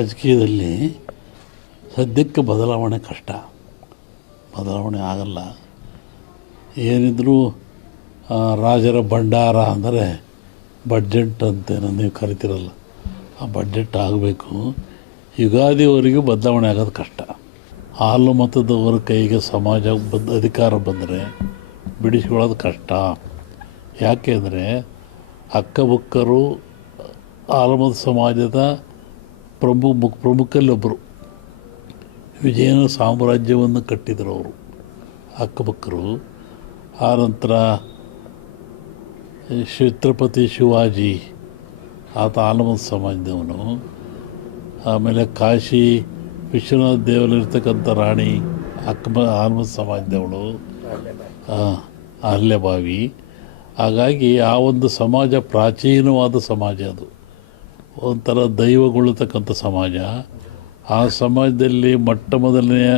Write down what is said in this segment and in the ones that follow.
ರಾಜಕೀಯದಲ್ಲಿ ಸದ್ಯಕ್ಕೆ ಬದಲಾವಣೆ ಕಷ್ಟ, ಬದಲಾವಣೆ ಆಗಲ್ಲ. ಏನಿದ್ರೂ ರಾಜರ ಭಂಡಾರ ಅಂದರೆ ಬಡ್ಜೆಟ್ ಅಂತೇನೋ ನೀವು ಕರಿತಿರಲ್ಲ, ಆ ಬಡ್ಜೆಟ್ ಆಗಬೇಕು. ಯುಗಾದಿವರೆಗೂ ಬದಲಾವಣೆ ಆಗೋದು ಕಷ್ಟ. ಹಾಲು ಮತದವರ ಕೈಗೆ ಸಮಾಜ ಅಧಿಕಾರ ಬಂದರೆ ಬಿಡಿಸ್ಕೊಳ್ಳೋದು ಕಷ್ಟ. ಯಾಕೆಂದರೆ ಅಕ್ಕಬುಕ್ಕರು ಹಾಲುಮತ ಸಮಾಜದ ಪ್ರಮುಖಲ್ಲೊಬ್ಬರು. ವಿಜಯನ ಸಾಮ್ರಾಜ್ಯವನ್ನು ಕಟ್ಟಿದರು ಅವರು ಅಕ್ಕಬುಕ್ಕರು. ಆನಂತರ ಛತ್ರಪತಿ ಶಿವಾಜಿ ಆತ ಹಾಲುಮತ ಸಮಾಜದವನು. ಆಮೇಲೆ ಕಾಶಿ ವಿಶ್ವನಾಥ ದೇವರಲ್ಲಿರ್ತಕ್ಕಂಥ ರಾಣಿ ಹಾಲುಮತ ಸಮಾಜದವಳು, ಅಹಲ್ಯಬಾವಿ. ಹಾಗಾಗಿ ಆ ಒಂದು ಸಮಾಜ ಪ್ರಾಚೀನವಾದ ಸಮಾಜ, ಅದು ಒಂಥರ ದೈವಗೊಳ್ಳತಕ್ಕಂಥ ಸಮಾಜ. ಆ ಸಮಾಜದಲ್ಲಿ ಮೊಟ್ಟ ಮೊದಲನೆಯ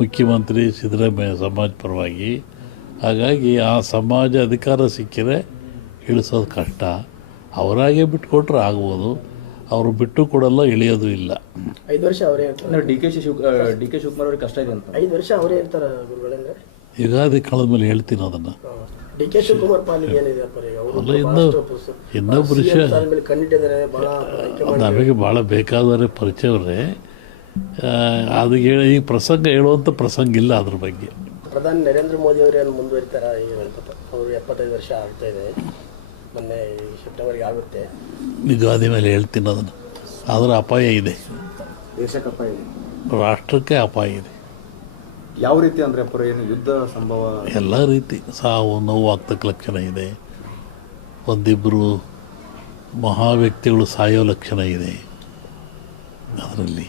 ಮುಖ್ಯಮಂತ್ರಿ ಸಿದ್ದರಾಮಯ್ಯ ಸಮಾಜ ಪರವಾಗಿ. ಹಾಗಾಗಿ ಆ ಸಮಾಜ ಅಧಿಕಾರ ಸಿಕ್ಕಿದ್ರೆ ಇಳಿಸೋದು ಕಷ್ಟ. ಅವರಾಗೆ ಬಿಟ್ಟುಕೊಟ್ರೆ ಆಗ್ಬೋದು, ಅವರು ಬಿಟ್ಟು ಕೊಡಲ್ಲ, ಇಳಿಯೋದು ಇಲ್ಲ. 5 ವರ್ಷ ಅವರೇ ಇರ್ತಾರೆ. ಡಿ ಕೆ ಶಿವಕುಮಾರ್ ಅವ್ರಿಗೆ ಕಷ್ಟ ಇದೆ ಅಂತ 5 ವರ್ಷ ಅವರೇ ಇರ್ತಾರೆ ಗುರುಗಳಂದ್ರೆ. ಯುಗಾದಿ ಕಳೆದ ಮೇಲೆ ಹೇಳ್ತೀನಿ ಅದನ್ನು. ಡಿ ಕೆ ಶಿವಕುಮಾರ್ ಪಾಲಿಗೆ ಏನಿದೆ ಇನ್ನೊಬ್ಬರು ನಮಗೆ ಭಾಳ ಬೇಕಾದರೆ ಪರಿಚಯವರೇ. ಅದು ಹೇಳಿ ಈ ಪ್ರಸಂಗ ಹೇಳುವಂಥ ಪ್ರಸಂಗ ಇಲ್ಲ ಅದ್ರ ಬಗ್ಗೆ. ಪ್ರಧಾನಿ ನರೇಂದ್ರ ಮೋದಿ ಅವರು ಏನು ಮುಂದುವರಿತಾರ? ಅವರು 75 ವರ್ಷ ಆಗ್ತಾ ಇದೆ, ಮೊನ್ನೆ ಸೆಪ್ಟೆಂಬರ್ಗೆ ಆಗುತ್ತೆ. ಯುಗಾದಿ ಮೇಲೆ ಹೇಳ್ತೀನಿ ಅದನ್ನು. ಆದರೆ ಅಪಾಯ ಇದೆ, ದೇಶಕ್ಕೆ ಅಪಾಯ ಇದೆ, ರಾಷ್ಟ್ರಕ್ಕೆ ಅಪಾಯ ಇದೆ. ಯಾವ ರೀತಿ ಅಂದರೆ ಅಪ್ಪರ ಏನು ಯುದ್ಧ ಸಂಭವ? ಎಲ್ಲ ರೀತಿ ಸಾವು ನೋವು ಆಗ್ತಕ್ಕ ಲಕ್ಷಣ ಇದೆ. ಒಂದಿಬ್ಬರು ಮಹಾ ವ್ಯಕ್ತಿಗಳು ಸಾಯೋ ಲಕ್ಷಣ ಇದೆ ಅದರಲ್ಲಿ.